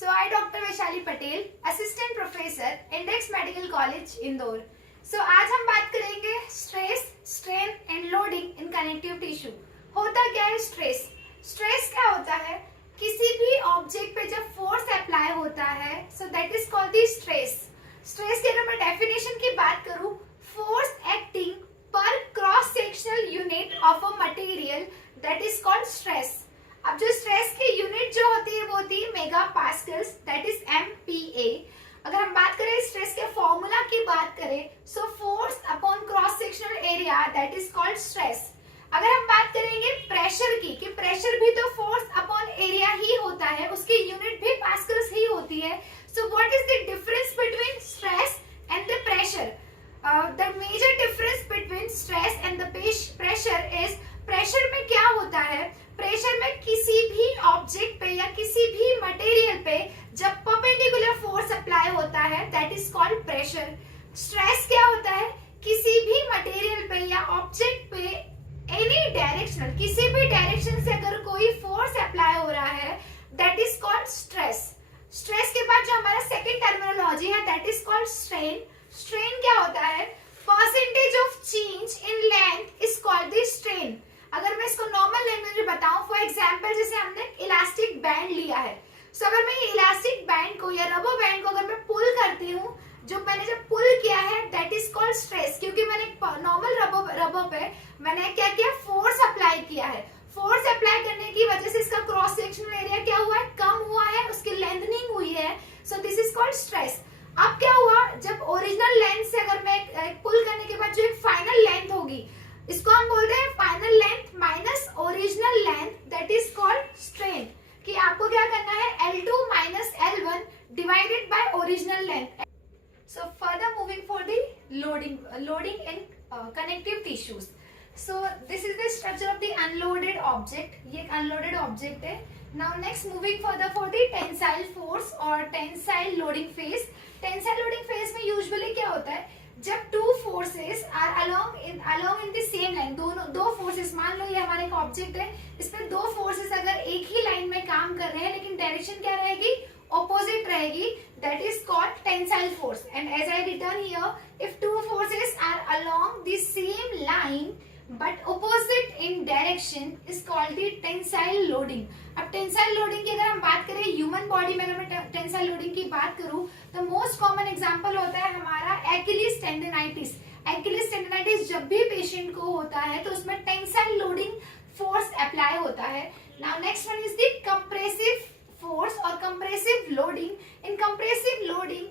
Doctor Vaishali Patel, assistant professor, index medical college Indore. आज हम बात करेंगे stress, strain and loading in connective tissue. होता क्या है स्ट्रेस? स्ट्रेस क्या होता है? किसी भी ऑब्जेक्ट पे जब फोर्स अप्लाई होता है, so that is called the stress. Stress की अगर मैं डेफिनेशन की बात करूं, फोर्स एक्टिंग पर cross sectional unit of a material, that is called stress. अब जो स्ट्रेस की यूनिट जो होती है वो होती है mega pascals, that is MPa. अगर हम बात करें स्ट्रेस के फॉर्मूला की बात करें, so force upon cross sectional area, that is called stress. अगर हम बात करेंगे प्रेशर की, कि प्रेशर भी तो फोर्स अपॉन एरिया ही होता है, उसकी यूनिट भी पास्कल्स ही होती है। So what is the difference between stress and the pressure? The major difference between stress and the pressure is, pressure में क्या होता है? प्रेशर में किसी भी ऑब्जेक्ट पे या किसी भी मटेरियल पे जब परपेंडिकुलर फोर्स अप्लाई होता है, that is called pressure. Stress क्या होता है? किसी भी मटेरियल पे या ऑब्जेक्ट पे एनी डायरेक्शनल, किसी भी डायरेक्शन से अगर कोई फोर्स अप्लाई हो रहा है, that is called stress. Stress के बाद जो हमारा सेकेंड टर्मिनोलॉजी है, that is called strain. Strain क्या होता है? Percentage of change in length is called the strain. अगर मैं इसको नॉर्मल लैंग्वेज में बताऊं, फॉर एग्जांपल जैसे हमने इलास्टिक बैंड लिया है, सो अगर मैं ये इलास्टिक बैंड को या रबर बैंड को अगर मैं पुल करती हूँ, जो मैंने जब पुल किया है, दैट इज कॉल्ड स्ट्रेस, क्योंकि मैंने नॉर्मल रबर पे मैंने क्या किया? फोर्स अप्लाई किया है। फोर्स अप्लाई करने की वजह से इसका क्रॉस सेक्शनल एरिया क्या हुआ है? कम हुआ है, उसकी लेंथनिंग हुई है, so this is called stress. अब क्या हुआ? जब ओरिजिनल लेंथ से अगर मैं पुल करने के बाद जो एक फाइनल लेंथ होगी, इसको हम बोलते हैं final length minus original length, that is called strain. कि आपको क्या करना है? L2 minus L1 divided by original length. So further moving for the loading in connective tissues. So this is the structure of the unloaded object. ये एक unloaded object है। Now next moving further for the tensile force और tensile loading phase. Tensile loading phase में usually क्या होता है? जब to forces are along in the same line, दो फोर्सेस, मान लो ये हमारा एक ऑब्जेक्ट है, इसमें दो फोर्सेस अगर एक ही लाइन में काम कर रहे हैं लेकिन डायरेक्शन क्या रहेगी? ऑपोजिट रहेगी, that is called tensile force. And as I return here, if two forces are along the same line but opposite in direction is called the tensile loading. अब टेंसाइल लोडिंग की अगर हम बात करें human body में, अगर मैं tensile loading की बात करूं, तो मोस्ट कॉमन एग्जांपल होता है हमारा एक्यूलिस टेंडिनाइटिस। एक्यूलिस टेंडिनाइटिस जब भी पेशेंट को होता है तो उसमें टेंसाइल लोडिंग फोर्स अप्लाई होता है। Now next one is the compressive force और compressive loading. In compressive loading,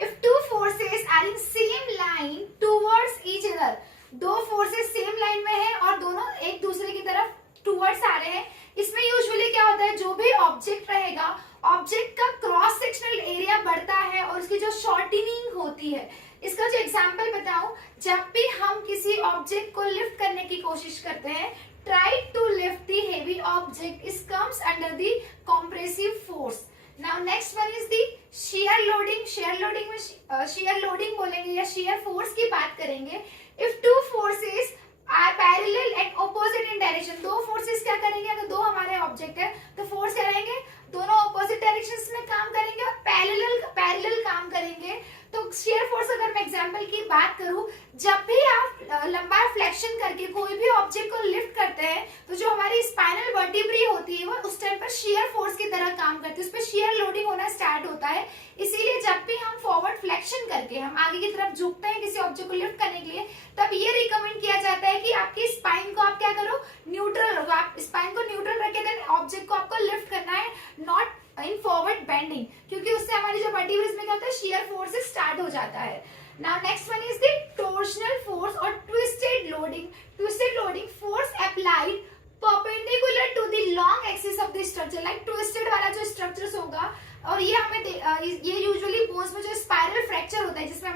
if two forces are in same line towards each other, दो फोर्सेस सेम लाइन में है और दोनों एक दूसरे की तरफ टुवर्ड्स आ रहे हैं, इसमें यूजुअली क्या होता है? जो भी ऑब्जेक्ट रहेगा, ऑब्जेक्ट का क्रॉस सेक्शनल एरिया बढ़ता है और उसकी जो शॉर्टनिंग होती है। इसका जो एग्जांपल बताऊं, जब भी हम किसी ऑब्जेक्ट को लिफ्ट करने की कोशिश करते हैं, try to lift the heavy object, is comes under the compressive force. Now next one is the shear loading. Shear loading में शियर लोडिंग बोलेंगे या शियर फोर्स की बात करेंगे। If two forces are parallel and opposite in direction, दो फोर्सेस क्या करेंगे? अगर दो हमारे ऑब्जेक्ट है तो फोर्स क्या रहेंगे? दोनों ऑपोजिट डायरेक्शंस में काम करेंगे और पैरेलल काम करेंगे। तो शियर फोर्स अगर मैं एग्जांपल की बात करूं, जब भी आप लंबार फ्लेक्शन करके कोई भी ऑब्जेक्ट को लिफ्ट करते हैं, तो जो हमारी स्पाइनल वर्टिब्री होती है वो उस टाइम पर शियर फोर्स की तरह काम करती है, उस पर शियर लोडिंग होना स्टार्ट होता है। इसीलिए जब भी हम फॉरवर्ड फ्लेक्शन करके हम आगे की तरफ झुकते हैं किसी ऑब्जेक्ट को लिफ्ट करने के लिए, तब ये रिकमेंड किया जाता है कि आपकी स्पाइन को आप क्या करो? न्यूट्रल रखो। आप स्पाइन को न्यूट्रल रखे देन ऑब्जेक्ट को आपको लिफ्ट करना है, नॉट इन फॉरवर्ड बेंडिंग, क्योंकि उससे हमारी जो वर्टिब्रस में क्या होता है? शियर फोर्स स्टार्ट हो जाता है। Now next one is the torsional force और twisted loading. Twisted loading, force applied perpendicular to the long axis of the structure, like twisted वाला जो स्ट्रक्चर्स होगा, और ये हमें ये यूजुअली बोन्स में जो स्पाइरल फ्रैक्चर होता है, जिसमें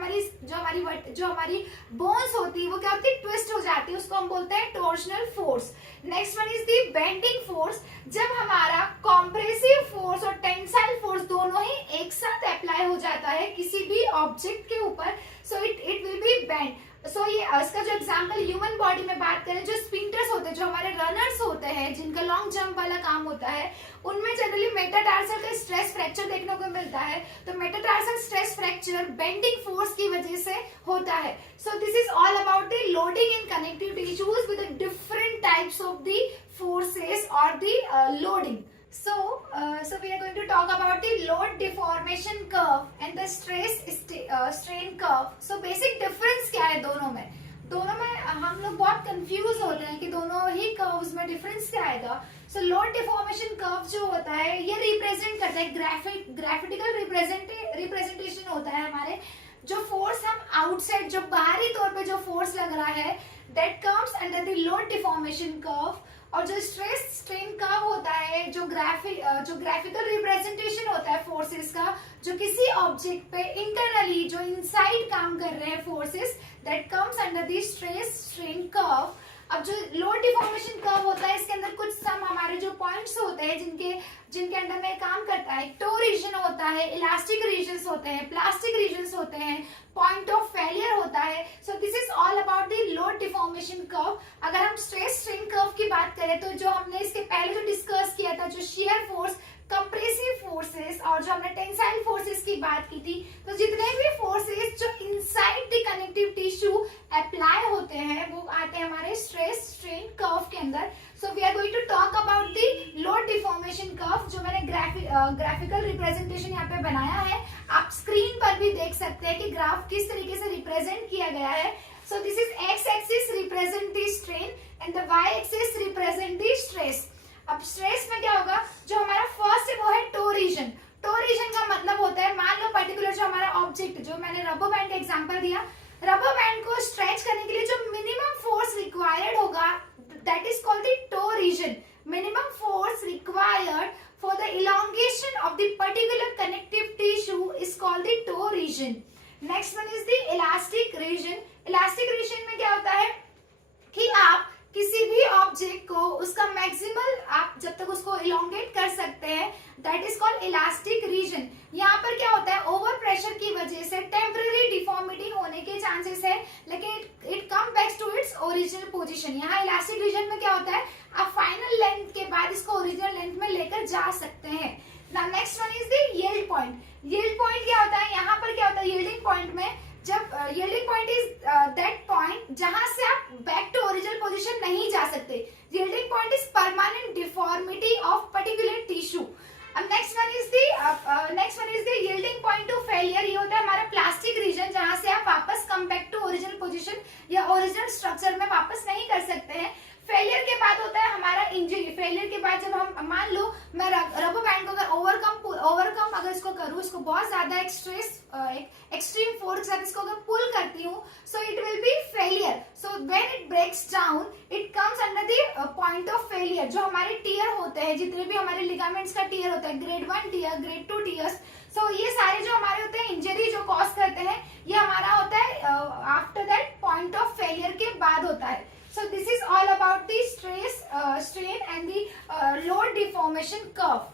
जो हमारी बोन्स होती है वो क्या होती है? ट्विस्ट हो जाती है, उसको हम बोलते हैं torsional force. Next one is the bending force. जब हमारा कॉम्प्रेसिव फोर्स और टेंसाइल फोर्स दोनों ही एक साथ अप्लाई हो जाता है किसी भी ऑब्जेक्ट के ऊपर, so it will be bend. So ये इसका जो एग्जांपल ह्यूमन बॉडी में बात करें, जो स्पिंटर्स होते हैं, जो हमारे रनर्स होते हैं, जिनका लॉन्ग जंप वाला काम होता है, उनमें जनरली मेटाटार्सल का स्ट्रेस फ्रैक्चर देखने को मिलता है। तो metatarsal stress fracture bending force की वजह से होता है। So this is all about the loading in connective tissues with different types of the forces और the loading. So we are going to talk about the load deformation curve and the strain curve. So basic difference क्या है दोनों में? दोनों में हम लोग बहुत कंफ्यूज होते हैं कि दोनों ही कर्व्स में डिफरेंस क्या आएगा. सो लोड डिफॉर्मेशन कर्व जो होता है ये रिप्रेजेंट करता है, ग्राफिकल रिप्रेजेंटेशन होता है हमारे, जो फोर्स हम आउटसाइड, जो बाहरी तौर पे जो फोर्स लग रहा है, that comes under the load deformation curve. और जो स्ट्रेस स्ट्रेन कर्व होता है, जो ग्राफिकल रिप्रेजेंटेशन होता है फोर्सेस का, जो किसी ऑब्जेक्ट पे इंटरनली जो इनसाइड काम कर रहे हैं forces, that comes under the stress strain curve. अब जो लोड डिफॉर्मेशन कर्व होता है, इसके अंदर कुछ सम हमारे जो पॉइंट्स होते हैं जिनके अंडर में काम करता है. टो रीजन होता है, इलास्टिक रीजन्स होते हैं, प्लास्टिक रीजन्स होते हैं, पॉइंट ऑफ फेलियर होता है. So this is all about the load deformation curve. अगर हम स्ट्रेस स्ट्रेन कर्व की बात करें तो जो हमने इसके पहले जो डिस्कस किया था, जो शियर फोर्स, कंप्रेसिव फोर्सेस और जो हमने टेंसाइल फोर्सेस की बात की थी, तो जितने भी फोर्सेस जो inside the connective tissue apply होते हैं वो आते हैं हमारे स्ट्रेस स्ट्रेन कर्व के अंदर. So we are going to talk about the load deformation curve, जो मैंने ग्राफिकल रिप्रेजेंटेशन यहाँ पे बनाया है. आप स्क्रीन पर भी देख सकते हैं कि ग्राफ किस तरीके से रिप्रेजेंट किया गया है. So this is X axis represent the strain and the Y axis represent the stress. अब स्ट्रेस में क्या होगा, जो हमारा फर्स्ट है वो है टो रीजन. टो रीजन का मतलब होता है, मान लो पर्टिकुलर जो हमारा ऑब्जेक्ट, जो मैंने रबर बैंड का एग्जांपल दिया, रबर बैंड को स्ट्रेच करने के लिए जो मिनिमम फोर्स रिक्वायर्ड होगा, that is called the toe region. Minimum force required for the elongation of the particular connective tissue is called the toe region. Next one is the elastic region. Elastic region में क्या होता है कि आप किसी भी object को उसका मैक्सिमल आप जब तक उसको इलोंगेट कर सकते हैं, that is called elastic region. यहाँ पर क्या होता है, ओवर प्रेशर की वजह से टेम्पररी डिफॉर्मिटी होने के चांसेस है, लेकिन it come back to its original position. यहाँ इलास्टिक रीजन में क्या होता है, आप फाइनल लेंथ के बाद इसको ओरिजिनल लेंथ में लेकर जा सकते हैं. Now next one is the yield point. Yield point क्या होता है, यहाँ पर क्या होता है यील्डिंग पॉइंट में, जब yielding point is that point जहां से आप बैक टू ओरिजिनल पोजीशन नहीं जा सकते. Yielding point is permanent deformity of particular tissue. अब next one is the yielding point to failure. ये होता है हमारा प्लास्टिक रीजन, जहां से आप वापस come back to original position या ओरिजिनल स्ट्रक्चर में वापस नहीं कर सकते हैं. फेलियर के बाद होता है हमारा इंजरी. फेलियर के बाद जब हम मान लो मैं रबर बैंड को अगर ओवरकम अगर इसको करूँ, इसको बहुत ज्यादा एक्सट्रीम फोर्स के साथ इसको अगर पुल करती हूँ, so it will be failure. So when it breaks down it comes under the point of failure. जो हमारे टियर होते हैं, जितने भी हमारे लिगामेंट्स का टियर होता है, ग्रेड 1 टियर, ग्रेड 2 टियर्स, सो ये सारे जो हमारे होते हैं इंजरी जो कॉज करते हैं, ये हमारा होता है after that point of failure के बाद होता है. So this is all about the stress, strain and the load deformation curve.